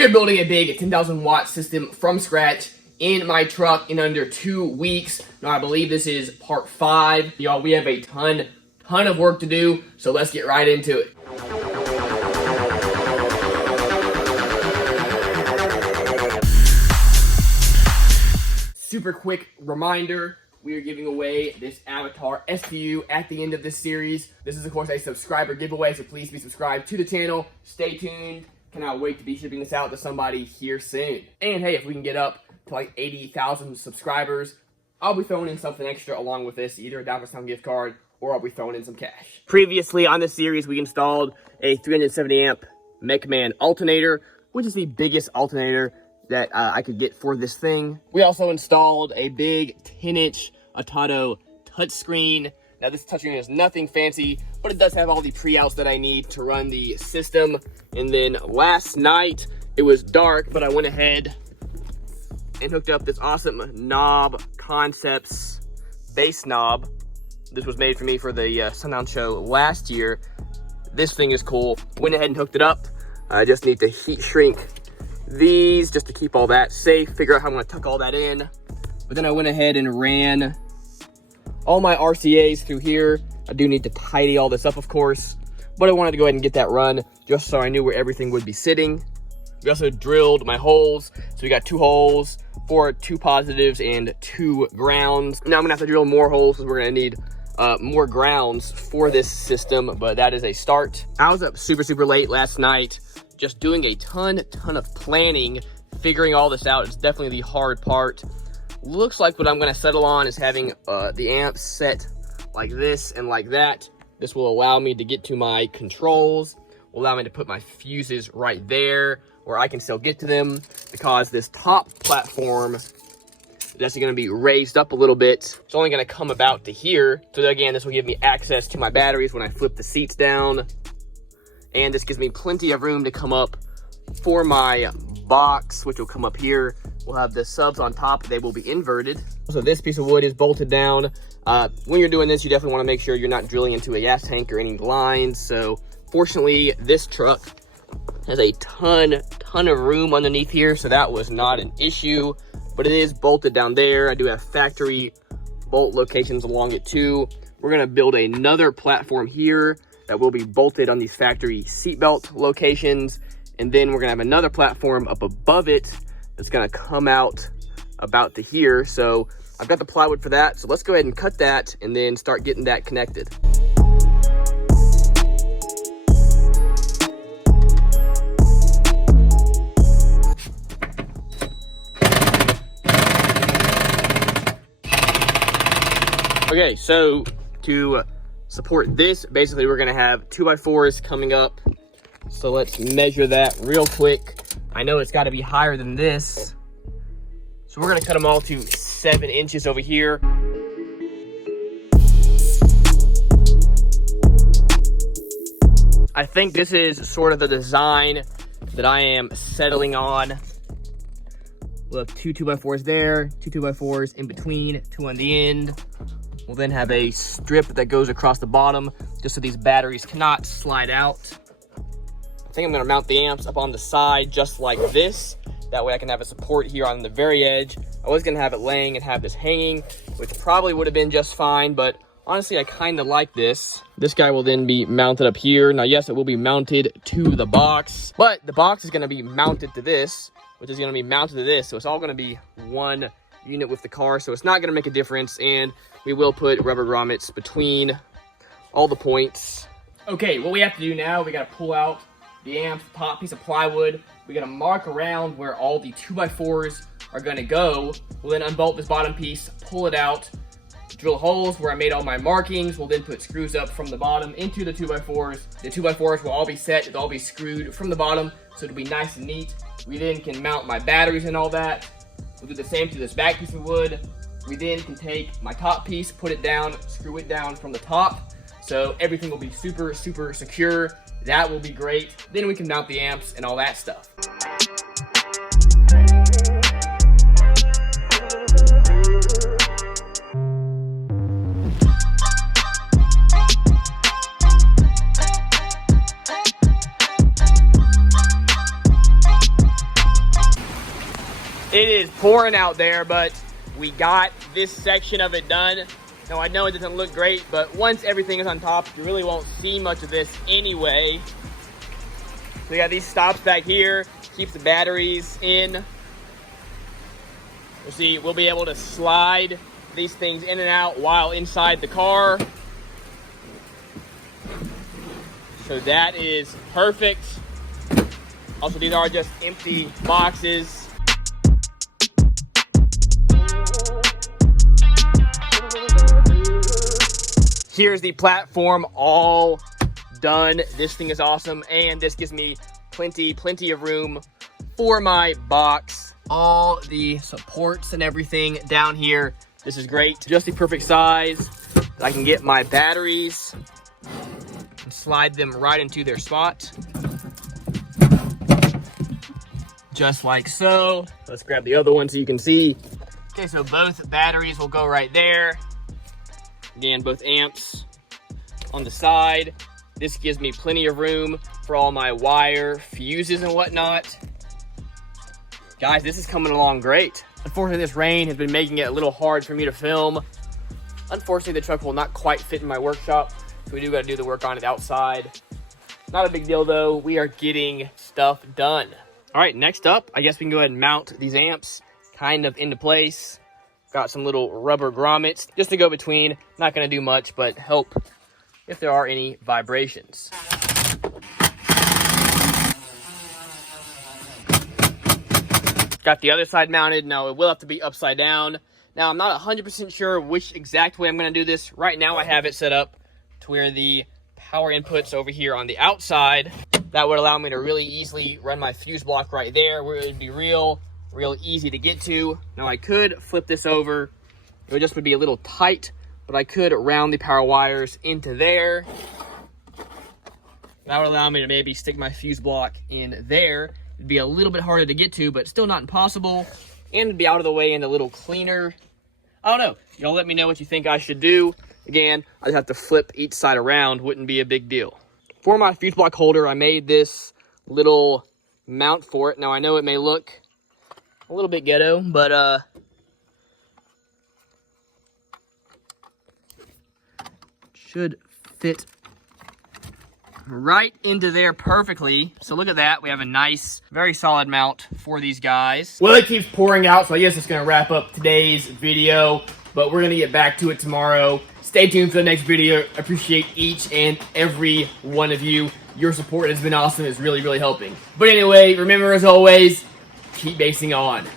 We are building a big 10,000 watt system from scratch in my truck in under 2 weeks. Now I believe this is part 5. Y'all, we have a ton of work to do, so let's get right into it. Super quick reminder, we are giving away this Avatar STU at the end of this series. This is, of course, a subscriber giveaway, so please be subscribed to the channel. Stay tuned. Cannot wait to be shipping this out to somebody here soon. And hey, if we can get up to like 80,000 subscribers, I'll be throwing in something extra along with this, either a Downtown gift card or I'll be throwing in some cash. Previously on this series, we installed a 370 amp MechMan alternator, which is the biggest alternator that I could get for this thing. We also installed a big 10-inch Atato touchscreen. Now this touchscreen is nothing fancy, but it does have all the pre-outs that I need to run the system. And then last night, it was dark, but I went ahead and hooked up this awesome Knob Concepts bass knob. This was made for me for the Sundown show last year. This thing is cool. Went ahead and hooked it up. I just need to heat shrink these just to keep all that safe, figure out how I'm gonna tuck all that in. But then I went ahead and ran all my RCAs through here. I do need to tidy all this up, of course, but I wanted to go ahead and get that run just so I knew where everything would be sitting. We also drilled my holes. So we got 2 holes for 2 positives and 2 grounds. Now I'm gonna have to drill more holes because we're gonna need more grounds for this system, but that is a start. I was up super late last night, just doing a ton of planning, figuring all this out. It's definitely the hard part. Looks like what I'm gonna settle on is having the amps set like this and like that. This will allow me to get to my controls, will allow me to put my fuses right there where I can still get to them, because this top platform is actually gonna be raised up a little bit. It's only gonna come about to here. So again, this will give me access to my batteries when I flip the seats down. And this gives me plenty of room to come up for my box, which will come up here. We'll have the subs on top. They will be inverted. So this piece of wood is bolted down. When you're doing this, you definitely want to make sure you're not drilling into a gas tank or any lines. So fortunately, this truck has a ton of room underneath here, so that was not an issue. But it is bolted down there. I do have factory bolt locations along it too. We're gonna build another platform here that will be bolted on these factory seatbelt locations. And then we're gonna have another platform up above it that's gonna come out about to here. So I've got the plywood for that. So let's go ahead and cut that and then start getting that connected. Okay, so to support this, basically we're gonna have 2x4s coming up. So let's measure that real quick. I know it's gotta be higher than this. So we're gonna cut them all to 7 inches over here. I think this is sort of the design that I am settling on. We'll have 2 2x4s there, 2 2x4s in between, 2 on the end. We'll then have a strip that goes across the bottom just so these batteries cannot slide out. I think I'm gonna mount the amps up on the side just like this. That way I can have a support here on the very edge. I was gonna have it laying and have this hanging, which probably would have been just fine, but honestly, I kinda like this. This guy will then be mounted up here. Now, yes, it will be mounted to the box, but the box is gonna be mounted to this, which is gonna be mounted to this. So it's all gonna be one unit with the car. So it's not gonna make a difference. And we will put rubber grommets between all the points. Okay, what we have to do now, we gotta pull out the amps, top piece of plywood. We gotta mark around where all the 2x4s are gonna go. We'll then unbolt this bottom piece, pull it out, drill holes where I made all my markings. We'll then put screws up from the bottom into the 2x4s. The 2x4s will all be set, it'll all be screwed from the bottom, so it'll be nice and neat. We then can mount my batteries and all that. We'll do the same to this back piece of wood. We then can take my top piece, put it down, screw it down from the top. So everything will be super secure. That will be great. Then we can mount the amps and all that stuff. It is pouring out there, but we got this section of it done. Now, I know it doesn't look great, but once everything is on top, you really won't see much of this anyway. So we got these stops back here, keeps the batteries in. You'll see, we'll be able to slide these things in and out while inside the car. So that is perfect. Also, these are just empty boxes. Here's the platform all done. This thing is awesome, and this gives me plenty of room for my box. All the supports and everything down here. This is great. Just the perfect size. I can get my batteries and slide them right into their spot. Just like so. Let's grab the other one so you can see. Okay, so both batteries will go right there. Again, both amps on the side. This gives me plenty of room for all my wire, fuses, and whatnot. Guys, this is coming along great. Unfortunately, this rain has been making it a little hard for me to film. Unfortunately, the truck will not quite fit in my workshop, so we do got to do the work on it outside. Not a big deal, though. We are getting stuff done. All right, next up, I guess we can go ahead and mount these amps kind of into place. Got some little rubber grommets just to go between. Not going to do much, but help if there are any vibrations. Got the other side mounted. Now it will have to be upside down. Now I'm not 100% sure which exact way I'm going to do this. Right now I have it set up to where the power input's over here on the outside. That would allow me to really easily run my fuse block right there, where it would be real easy to get to. Now I could flip this over. It would just be a little tight, but I could round the power wires into there. That would allow me to maybe stick my fuse block in there. It'd be a little bit harder to get to, but still not impossible. And it'd be out of the way and a little cleaner. I don't know. Y'all let me know what you think I should do. Again, I just have to flip each side around. Wouldn't be a big deal. For my fuse block holder, I made this little mount for it. Now I know it may look a little bit ghetto, but should fit right into there perfectly. So look at that. We have a nice, very solid mount for these guys. Well, it keeps pouring out, so I guess it's going to wrap up today's video, but we're going to get back to it tomorrow. Stay tuned for the next video. I appreciate each and every one of you. Your support has been awesome. It's really helping. But anyway, remember, as always, keep basing on.